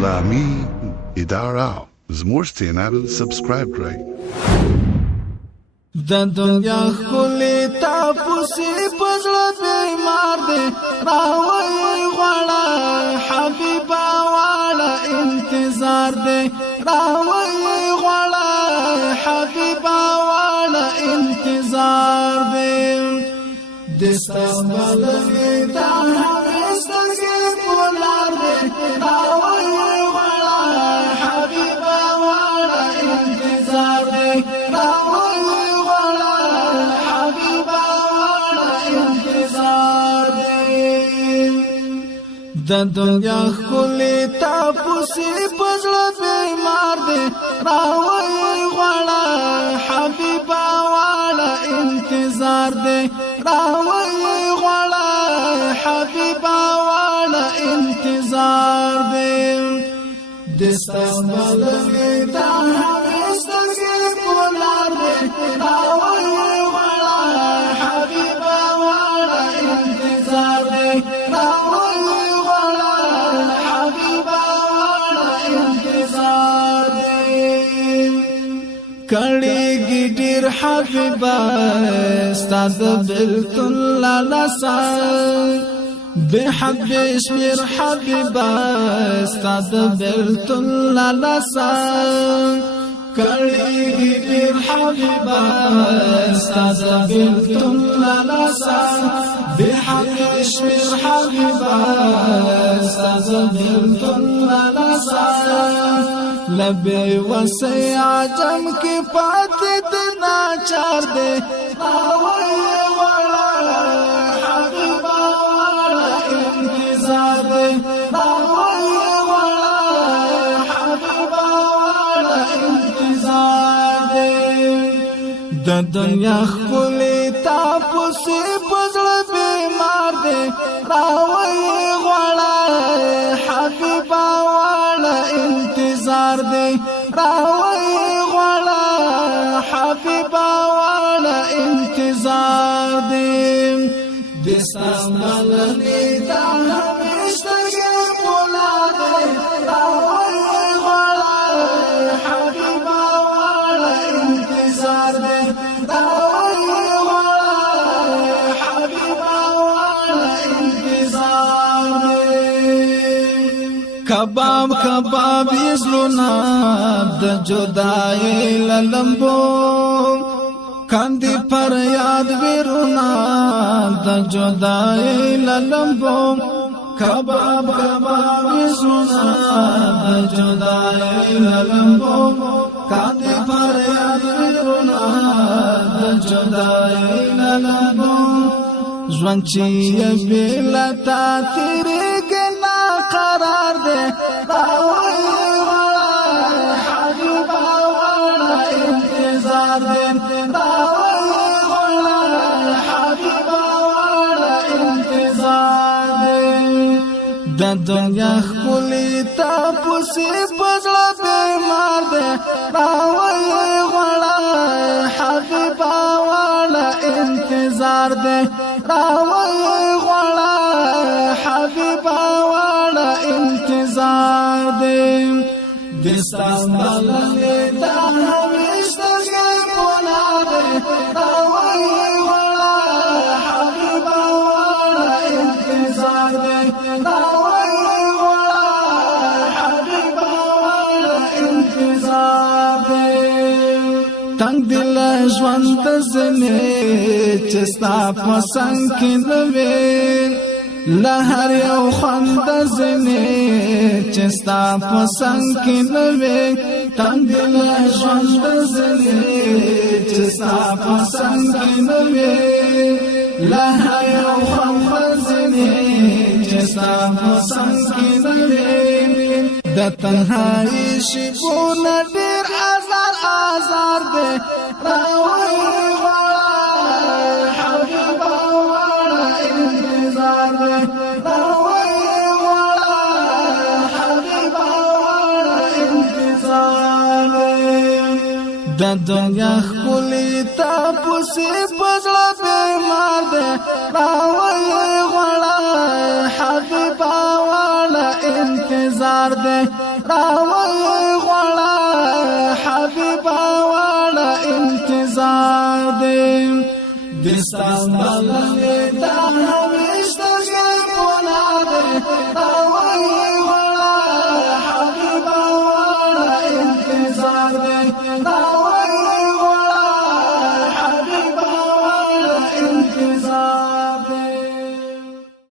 اسلامی اداره زموږ چینل سبسکرایب کړئ. د دنیا خولي تاسو پزړه بیمار دي راوي غواړه حبيبا واړه انتظار دي راوي غواړه حبيبا واړه انتظار دي دستمل دا هستګي پولار دي راوي غواړه حبيبا واړه انتظار دي د دنیا خولي تاسو پزړه بیمار دي راوي غواړه حبيبا واړه انتظار دي راوي غواړه حبيبا واړه انتظار دي دستمل دا هستګي پولار دي راوي غواړه حبيبا واړه انتظار دي کړي ډېر حبيبا استاد بلتل لسان بحبش مر حبيبا استاد بلتل لسان کړي ډېر حبيبا استاد بلتل لسان بحبش مر حبيبا استاد بلتل لسان لبی وسی عجم کی پاتی دنا چار دے راوی والا حبیبا والا انتظار دے راوی والا حبیبا والا انتظار دے د دنیا خلی تاسو پزړه بیمار دے راوی والا حبیبا والا انتظار دے راوی غواړه حبيبا واړه انتظار دے دستمل دا همیشتګي پولا دے راوی غواړه حبيبا واړه انتظار دے راوی غواړه حبيبا واړه انتظار دے کباب کباب یزلونا د جدای للمبو کاندی پر یاد ویرونا د جدای للمبو کباب کباب یزلونا د جدای للمبو کاندی پر یاد ویرونا د جدای للمبو ژوند چې بیلتا تیرې قرار دے راوی غواړه حبيبا واړه انتظار دے راوی غواړه حبيبا واړه انتظار دے د دنیا خولي تاسو پزړه بیمار دے راوی غواړه حبيبا واړه انتظار دے راوی غواړه حبيبا انتظار دے دستمل دا همیشتګي پولا دے راوی غواړه حبيبا واړه انتظار دے راوی غواړه حبيبا واړه انتظار دے تنگ دل ژوند زنه چستا پسند کې نوې لهر یو خند زنه چستا پسند کې نوې تنگ دل ژوند زنه چستا پسند کې نوې لهر یو خند زنه چستا پسند کې نوې د تنهایی شګونه ډېر آزار دے راوی غواړه حبيبا واړه انتظار دے راوی غواړه حبيبا واړه انتظار دے د دنیا خولي تاسو پزړه بیمار دے راوی غواړه حبيبا واړه انتظار دے راوي غواړه حبيبا واړه انتظار دې دستان بللې دا همیشه ګپونه دې راوي غواړه حبيبا واړه انتظار دې